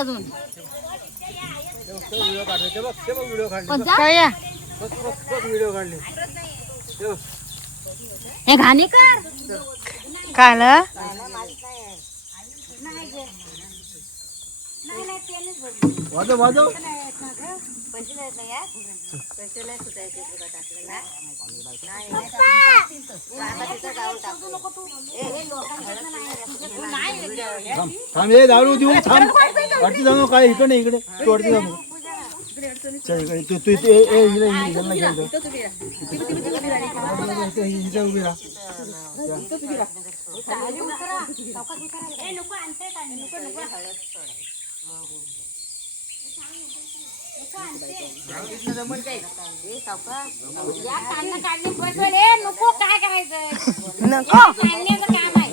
अजून व्हिडिओ काढले ते बघ व्हिडिओ काढले काय व्हिडिओ काढले हे घाणी कर काय आलं? वाजव वाजव थांब हे दारू देऊ थांब वरती जाऊ काय इकडे इकडे तू वरती जाऊ चल इकडे तू तू इकडे उभी राहा नको काय करायचं नको काम आहे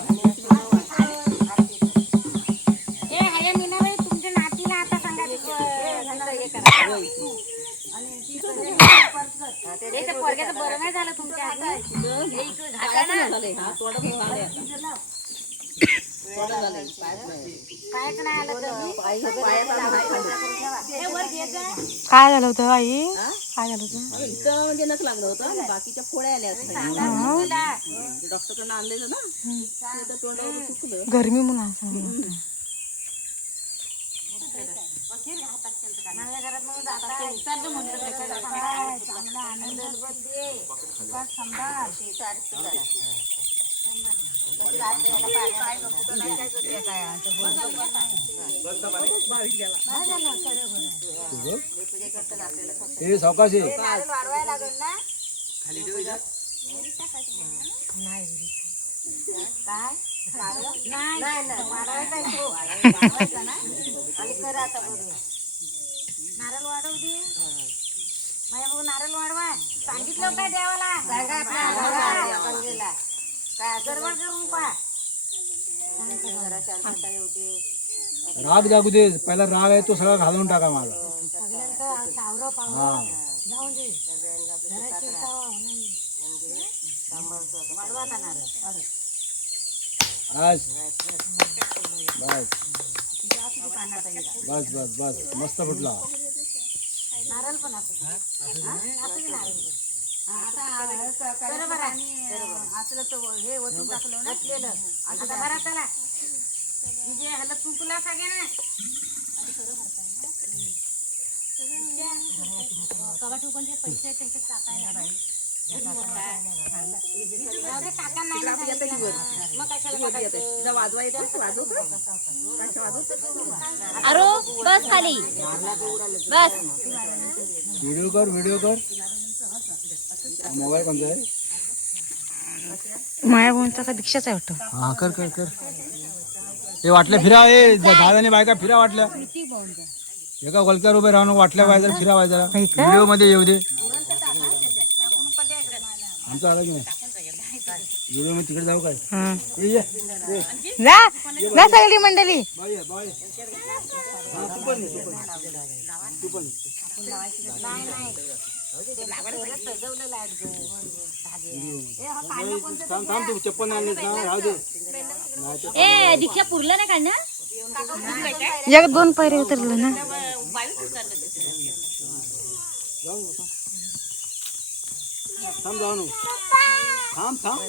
तुमच्या नातीला आता सांगा पोरग्याचं बरं नाही झालं तुमच्या काय झालं होतं आई? काय झालं होतं? इथं म्हणजे नस लागलं होतं बाकीच्या फोड्या आल्या डॉक्टरकडनं आणलेलं ना तोंडावर चुकलं गरमी म्हणून सांगितलं. हे सावकाश आहे नारळ वाढवू दे माझ्या भाऊ नारळ वाढवा सांगितलं काय देवाला काय गरबड करून पा राग जागू दे पहिला राग आहे तो सगळा घालून टाका मला जाऊन दे बस बस बस बस मस्त फुटला नारळ पण असं बरोबर आणि असलं तर हे वतून टाकलं ना आता बरा त्याला म्हणजे ह्याला चुकला सगळ्या ना कवा ठोकून जे पैसे त्याच्यात टाकायला काका नाही मग कशाला वाजवा येतो अरे बस खाली बस व्हिडिओ कर मोबाईल कोणता आहे माया भाऊंचा का दीक्षाच आहे वाटतं. हा कर कर कर हे वाटल्या फिरा हे दादाने बायका फिरा वाटल्या एका वलक्यावर उभे राहून वाटल्या पाहिजे फिरा पाहिजे व्हिडिओ मध्ये येऊ दे आमचं आलं की नाही व्हिडिओ मध्ये तिकडे जाऊ काय जा जा सगळी मंडळी. तू चप्पल नाही राहू दे ए दीक्षा पुरलं नाही काढणं एक दोन पैरे उतरलं ना. थांब जाऊ थांब थांब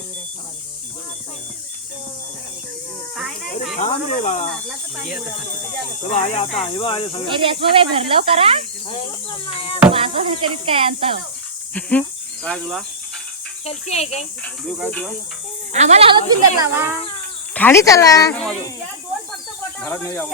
थांब रे बाळा आता हे बघ आले सगळे रेशमाबाई भरलं करा माझं नाही करीत काय आणता काय तुला कलसी आहे काय देऊ काय तुला आम्हाला हवं फिंगर लावा खाली चला. घरात नाही जाऊ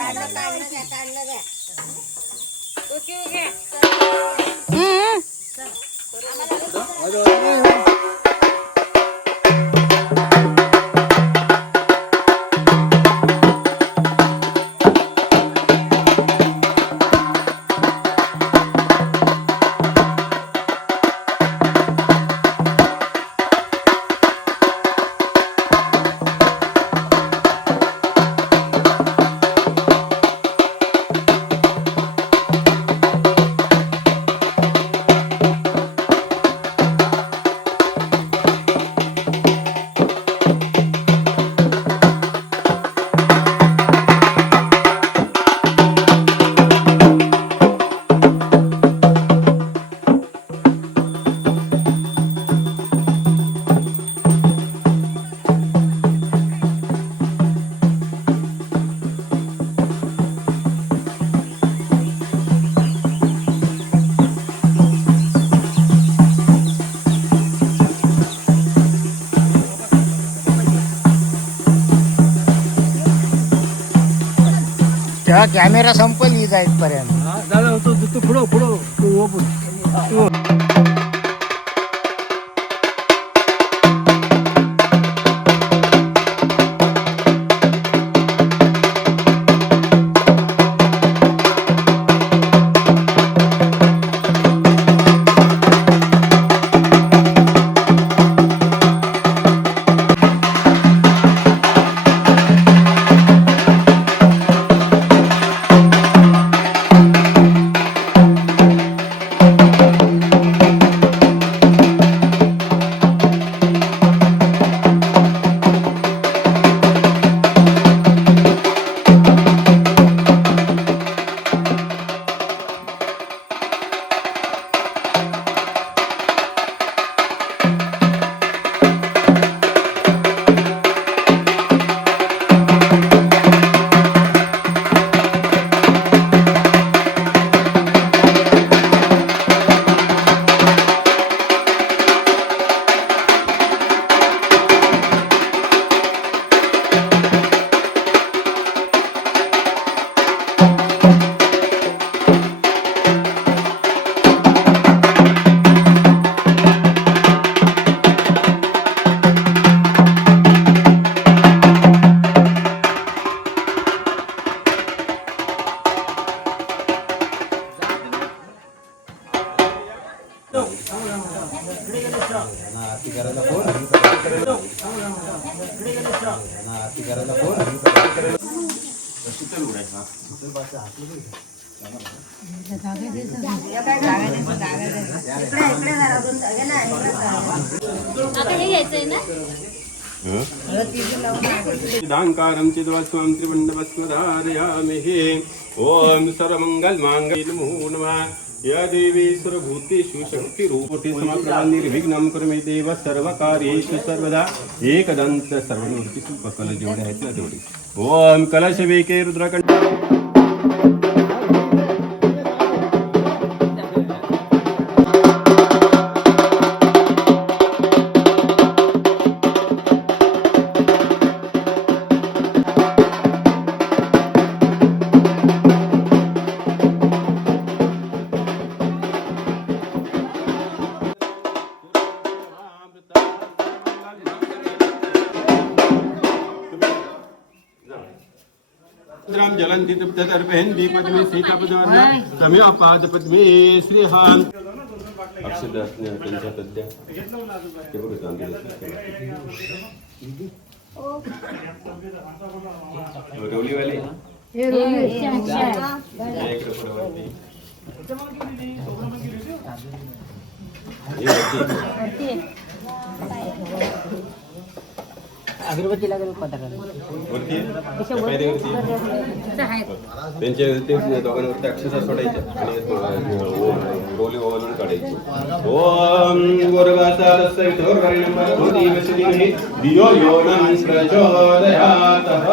तुझा कॅमेरा संपल ही जाईपर्यंत. दादा तू पुढं तू ओपन दांकारं चिद्वस्वं त्रिवण्डवस्वधारयामहे ओम सर्वमंगल मांगल्ये नमो नमः या देवी सर्वभूतेषु शक्तिरूपे समप्रभा निर्विघ्नं कुरु मे देव सर्वकार्येषु सर्वदा एकदंत सर्वनिवृत्ती सुपकल जेवढे आहेत ना तेवढे ओम कलश वेके रुद्रकंठ जलंती तर्पयन्ति पद्मे सीतापदवर्ण समयापादपद्मे श्रीहान अक्षदासने त्यांच्या तद्या ते बघ चांगली रोलीवाले हे अगरबत्ती लागेल त्यांच्या ते दोघांवरती अक्षता सोडायच्या आणि रोली ओवाळून काढायची ओम गुरुवाचा दियो योनं प्रचोदयातः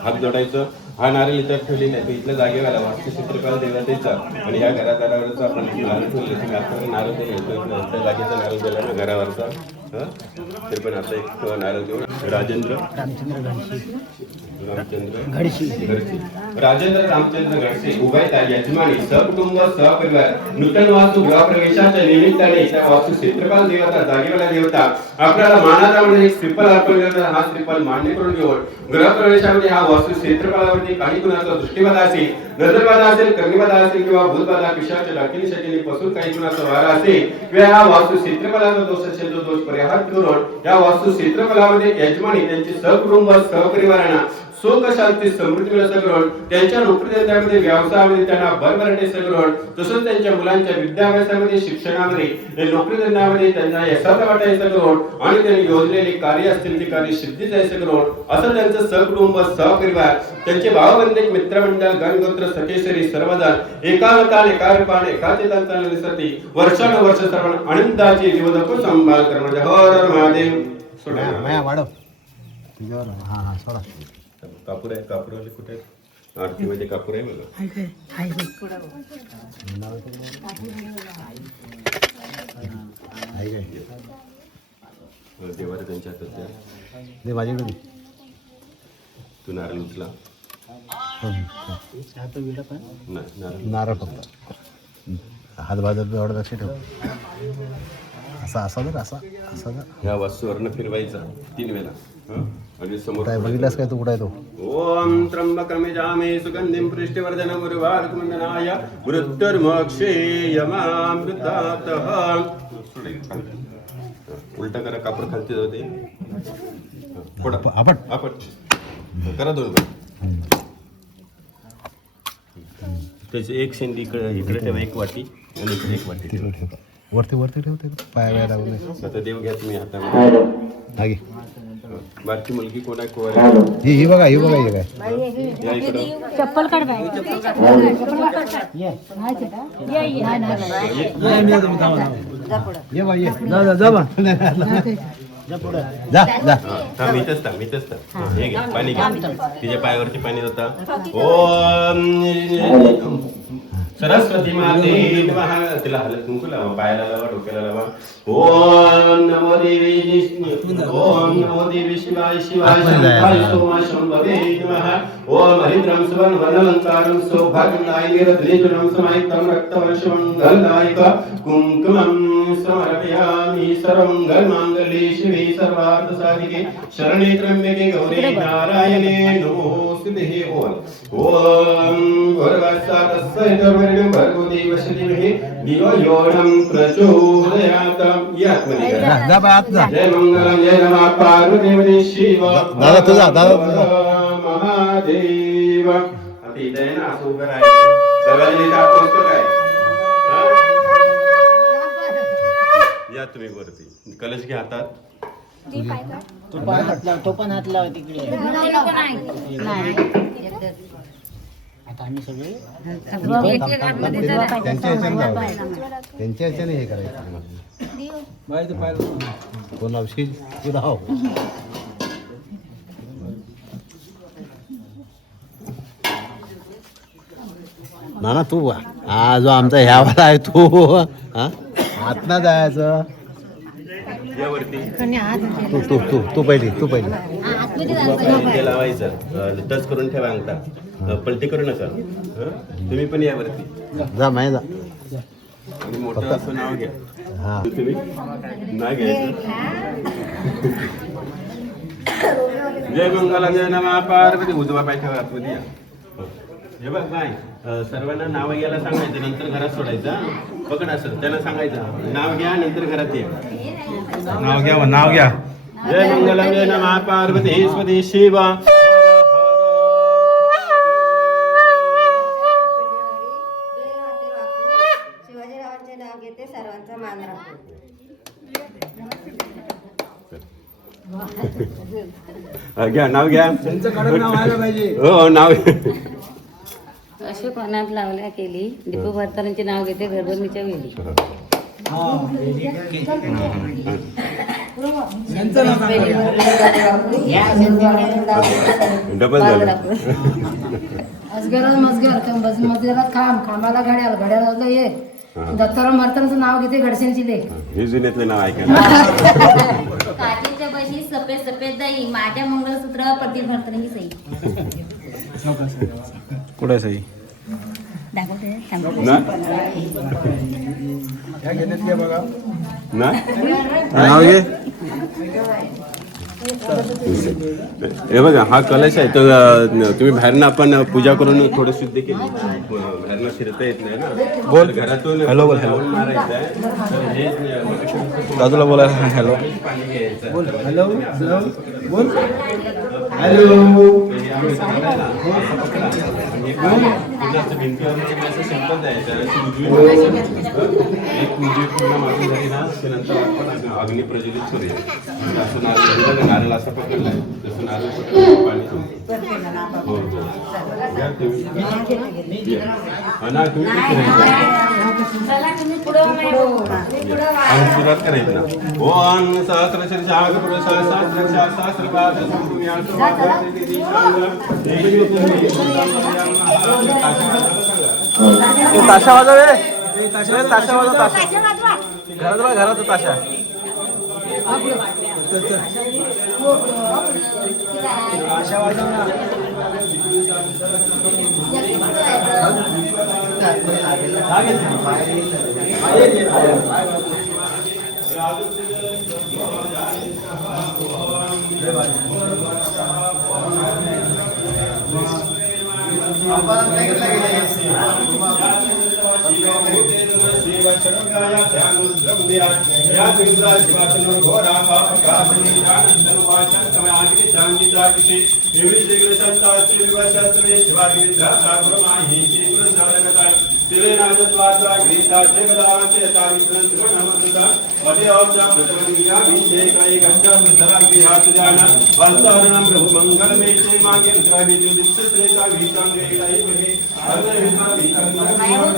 हात जोडायचं हा नारळ इथं ठेवलेला आहे तो इथल्या जागेवर वास्तुचित्रकाल देवतेचा आणि ह्या घरादारावरचा आपण नारळ ठेवले तुम्ही आता नारळ त्या जागेचा नारळ दिला ना घरावरचा तरी पण आता एक नारळ देऊन राजेंद्र रामचंद्र घडसे उभयता यजमानी सहकुटुंब सहपरिवार नूतन वास्तू गृहप्रवेशाच्या निमित्ताने त्या वास्तू क्षेत्रपाल देवता जागेवाला देवता आपल्याला मानाचा म्हणजे एक श्रीफल अर्पण करतात हा श्रीफल मान्य करून घेऊन गृहप्रवेशामध्ये हा वास्तू क्षेत्रफलावरती काही कुणाचा दृष्टीबाधा असेल नजरबाधा असेल कर्णीबाधा असेल किंवा भूतबाधा पिशाच्या डाकिनी शकीने पासून काही कुणाचा वारा असेल किंवा हा वास्तू क्षेत्रफलाचा दोष असेल तो दोष परिहार करून या वास्तू क्षेत्रफलामध्ये यजमानी त्यांचे सहकुटुंब सहपरिवारांना सुख शांती समृद्धी मिळवून त्यांच्या नोकरीधंद्यामध्ये व्यवसायामध्ये त्यांना भरभराटी सगळं तसंच त्यांच्या मुलांच्या विद्याभ्यासामध्ये शिक्षणामध्ये नोकरीधंद्यामध्ये त्यांना यशाचा वाटा यायचं करून आणि त्यांनी योजलेले कार्य असतील ते कार्य सिद्धी जायचं करून असं त्यांचं सहकुटुंब सहपरिवार त्यांचे भावबंधक मित्रमंडळ गणगोत्र सखेश्वरी सर्वजण एकावतान एका रूपाने एका चेतनासाठी वर्षानुवर्ष सर्व आनंदाची जीवनको संभाळ करणं हर हर महादेव माया वाढव तुझ्यावर हा हा सोडा कापूर आहे कापूरवाले कुठे आरतीमध्ये कापूर आहे बघा देवाला त्यांच्या हातात माझ्याकडे तू नारळ उचला. नारळ फक्त हात बाजूला एवढं लक्ष ठेव. असा असा जर असा असा जर ह्या वस्तूवरनं फिरवायचा 3 वेळा. आणि समोर काय बघितलास काय तू कुठे आहे तो? ओम त्र्यंबकं यजामहे सुगंधिं पुष्टिवर्धनं उर्वारुकमण्डनाय मृत्युर्मोक्षे यमामृतातः. उलटा करा, कापड खालती जाऊ दे. आपट आपट करा 2 त्याची एक शेंडी इकडे ठेवा, 1 वाटी आणि इकडे 1 वाटी ठेवा. ठेव. वरती वरती ठेवते पाया वेळा लागून नाही. आता देव घ्या तुम्ही हातामध्ये. हा घे. बारकी मुलगी कोण आहे कोण ही बघा ही बघा हे काय या इकडं. चप्पल काढ बाय. ये बा ये जा बा जा जा. थांब इथंच थांब. हे घे पाणी घ्या. तिच्या पायावरती पाणी होता. ओम सरस्वती माते नमः. तिला हलत कुंकू लावा, पायाला लावा, डोक्याला लावा. ओम नमो देवी विष्णु. ओम नमो देवी शिवाय शिवाय शंभवाय सोमा शंभवे नमः. ओम हरिद्रं सुवर्ण वरदलंकारं सौभाग्यदायिनी रत्नेश्वरं समायुक्तं रक्तवर्षमङ्गलदायक कुङ्कुमं समर्पयामि. सर्वमङ्गलमाङ्गल्ये शिवे सर्वार्थसाधिके शरणे त्र्यम्बके गौरी नारायणे नमोस्तुते. ओम भर्गवः भर्गो देवस्य धीमहि धियो यो नः प्रचोदयात्. जा बा आत जा. जय मंगलम जय नमः पार्वती शिव. दादा तुझा महादेव. आता इथे आहे ना असं उभं राहायचं. दरवाजाने दाब पोचतो काय? या तुम्ही वरती. कलश घ्या हातात. तो पण हात लाव तिकडे. आता आम्ही सगळे त्यांच्या ह्याच्याने हे करायचं. कोण लावशील तू धाव. ना तू हा जो आमचा ह्यावाला आहे तू हा आत ना जायचं. या वरती. तू तू तू तू पहिली ते लावायचं. टच करून ठेवा अंगठा. पलटी करू नका. तुम्ही पण या वरती जा माय जा. आणि मोठं असं नाव घ्या. हा तुम्ही नाव घ्यायचं. जय मंगलम जय नमः पार्वती. उजवा पाय ठेवा आतमध्ये. या हे बघ बाय. सर्वांना नाव घ्यायला सांगायचं, नंतर घरात सोडायचं. पकड असं त्यांना सांगायचं नाव घ्या, नंतर घरात या. नाव घ्या नाव घ्या. जय मंगलम जय नमः पार्वती स्वदे शिवा. शिवाजीरावांचे नाव घेते, सर्वांचा मान राखते. घ्या नाव घ्या. त्यांचं कडक नाव व्हायला पाहिजे. हो नाव. अशोक अनाथ लावल्या केली. डिपो भरतानाचे नाव घेते, घरभरणीच्या वेळी. डबल झालं. अजगरात मजगर मजगरात खांबाला घड्याळ घड्याळाला ये. दत्ताराम भरतानाचं नाव घेते, घडसेंची लेख. हे जुन्यातलं नाव ऐका. काठीच्या बशी सफेद सफेद दही, माझ्या मंगळसूत्र प्रति भरताना सही. कुठे सही दाखवते ना नाव घे. हे बघा हा कलश आहे. तर तुम्ही बाहेरनं आपण पूजा करून थोडं शुद्ध केली. बाहेरनं शिरता येत नाही ना. बोल. घरातून हॅलो बोल. हॅलो मारायचं आहे. तर हे दादूला बोलायला. हॅलो पाणी घ्यायचं. बोल. हॅलो बोल. भिंतीवर असं सिंपल द्यायचं. एक उजवी पूर्ण मारून झाली ना, त्यानंतर आपण अग्नी प्रज्वलित करूया. असं नारळ असं पकडलाय तसं नारळ पकडून पाणी सोडतो. हो हो. घ्या तुम्ही. आणि सुरुवात करायची ना. ओम सहस्रशीर्षा पुरुष सहस्रक्षा सहस्रपाद ताशा वाजव. ताशा वाजव. ताशा घरात ताशा. चल चल आशा वाजव ना.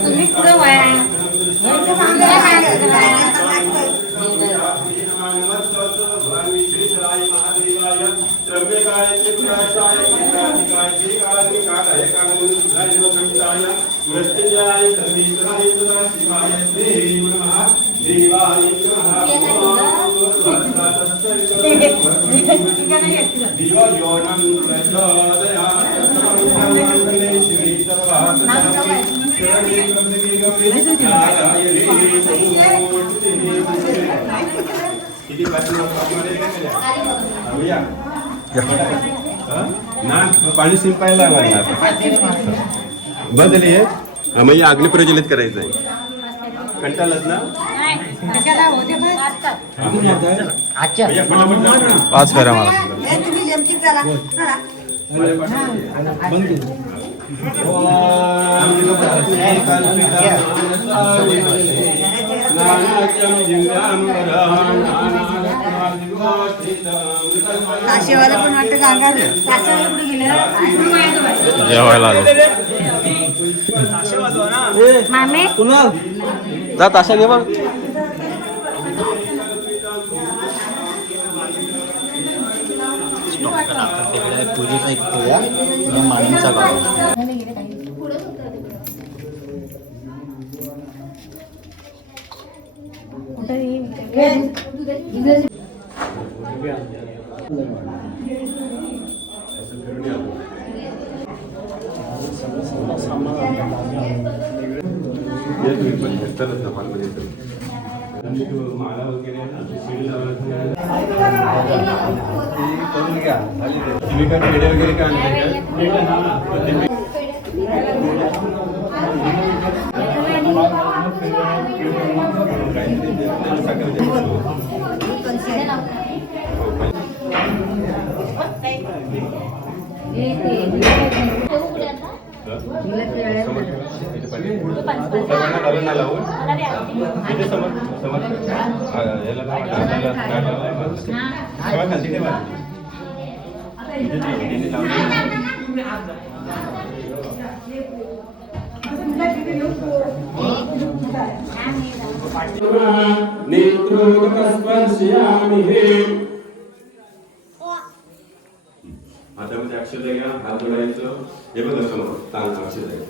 तुम्ही पुढे वया पाणी शिंपायला बदली आहे. मग अग्नी प्रज्वलित करायचं आहे. कंटाळलंच ना. पाच फेऱ्या मला काशीवाला पण वाटतं गांगार जेवायला आलो. मामे कुणाल जा ताशा घे बघ. पूजेचा एक पोया आणि मांडणीचा गाव. माला वगैरे तुम्ही काय पेढे वगैरे काय आणले आता म्हणजे अक्षर घ्या, हात जोडायचं. हे बघा समोर तांग अक्षर आहे.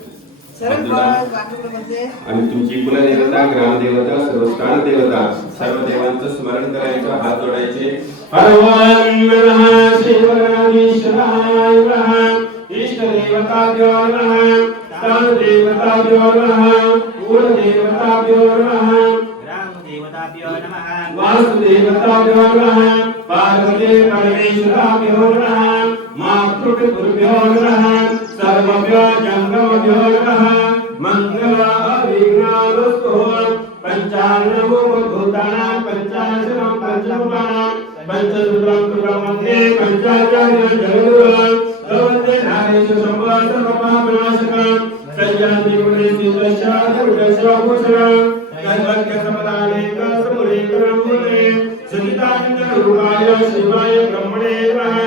आणि तुमची कुलदेवता, ग्रामदेवता, सर्व स्थान देवता, सर्व देवांचं स्मरण करायचं, हात जोडायचे. हर ओम नमः शिवाय नमः. इष्ट देवताभ्यो नमः. स्थान देवताभ्यो नमः. कुल देवताभ्यो नमः. ग्राम देवताभ्यो नमः. वासुदेवताभ्यो नमः. पार्वती परमेश्वराभ्यो नमः. मातृपितृभ्यो नमः. सर्वभ्यो जंगमभ्यो नमः. मंगलाभिघ्नादस्तु. पंचान्नभूतानां पंचाशतं पंचभूतानां पंचसूत्रं कृतमध्ये पंचाचार्यं जगद्गुरुं सर्वज्ञ नारेश संवादकपापनाशकं संयान्ति पुण्यति दशादुर्दशाभूषणं कल्पकसमदानेक समुलेकरं मुने सचितानन्दरूपाय शिवाय ब्रह्मणे नमः.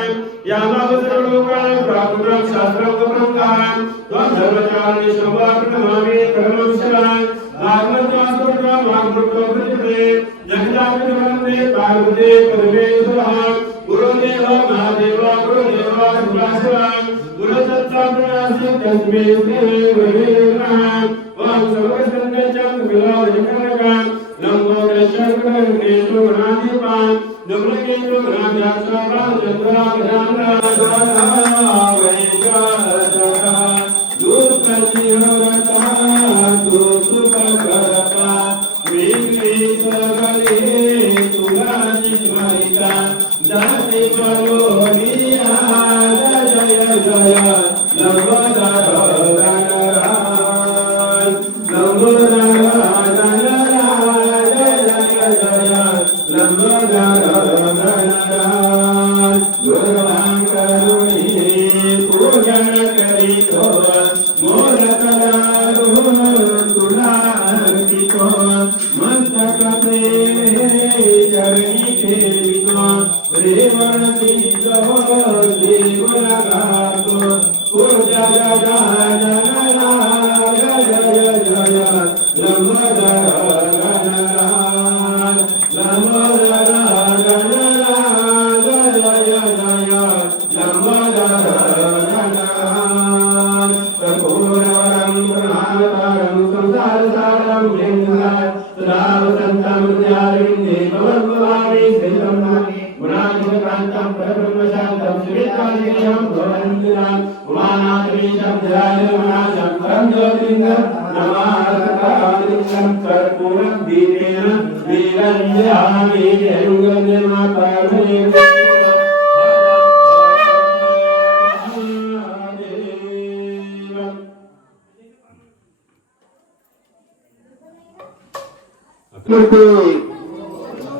यामावसरलोकाय प्राकृतं शास्त्रं ब्रह्मं त्वं धर्मचारिणी संवादनमामि परमं शिवाय. भागवतास्त्रं भागवतो प्रतिपदे जगदाभिवन्दे पार्वती परमेश्वरः. गुरुदेव महादेव गुरुदेव सुभाषिवा गुरुदत्ताप्रणासि तस्मै श्री गुरुवे नमः. ओम सर्वसंगतं विलोकनकं लंबोदर शंकरने सुगुणाधिपान दुर्लकेंद्र गुणाध्यात्मका चंद्राभ्याम वैशाखा दुर्गतिहरता दुर्सुखकरता विघ्नेश्वरे तुलानि स्मरिता दाति करोनिया जय जय लंबोदर गणराज लंबोदर गणराज जय जय लंबोदर गणराज गुरुवां करुणी पूजन करितो मोर करारो तुला अर्पितो मस्तक चरणी ठेवितो रेवण सिद्धो देवण गातो पूजा जय जय जय लंबोदर गणराज लंबोदर गणराज जय जय लंबोदर गणराज कर्पूरवरं प्रणामकारं संसारसारं लिंगाय सदावसन्तं हृदयारविन्दे भवद्भवामि श्रीतं गुणाधिकान्तं परब्रह्मशान्तं श्रीकान्तिं भवन्तिनां उमानाथमीशं ध्यायमानाशं परं ज्योतिर्लिङ्गं नमास्कालिङ्गं कर्पूरं दीपेन निरञ्जयामि जयङ्गन्यमापावने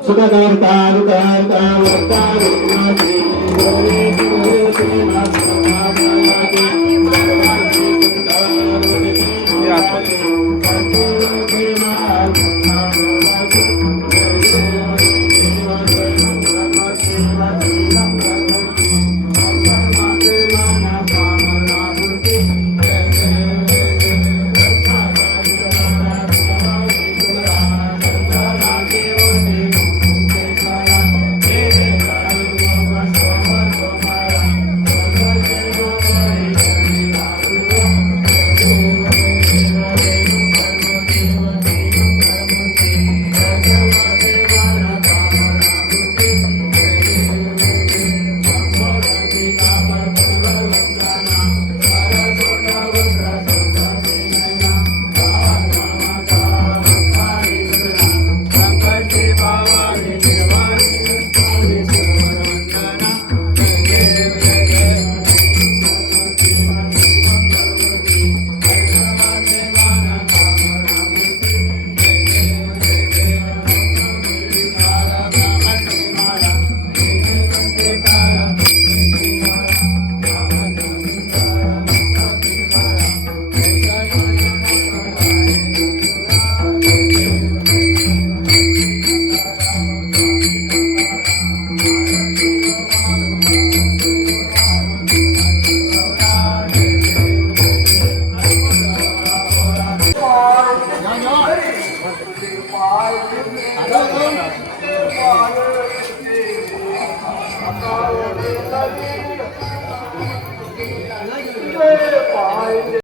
सुखकर्ता दुःखहर्ता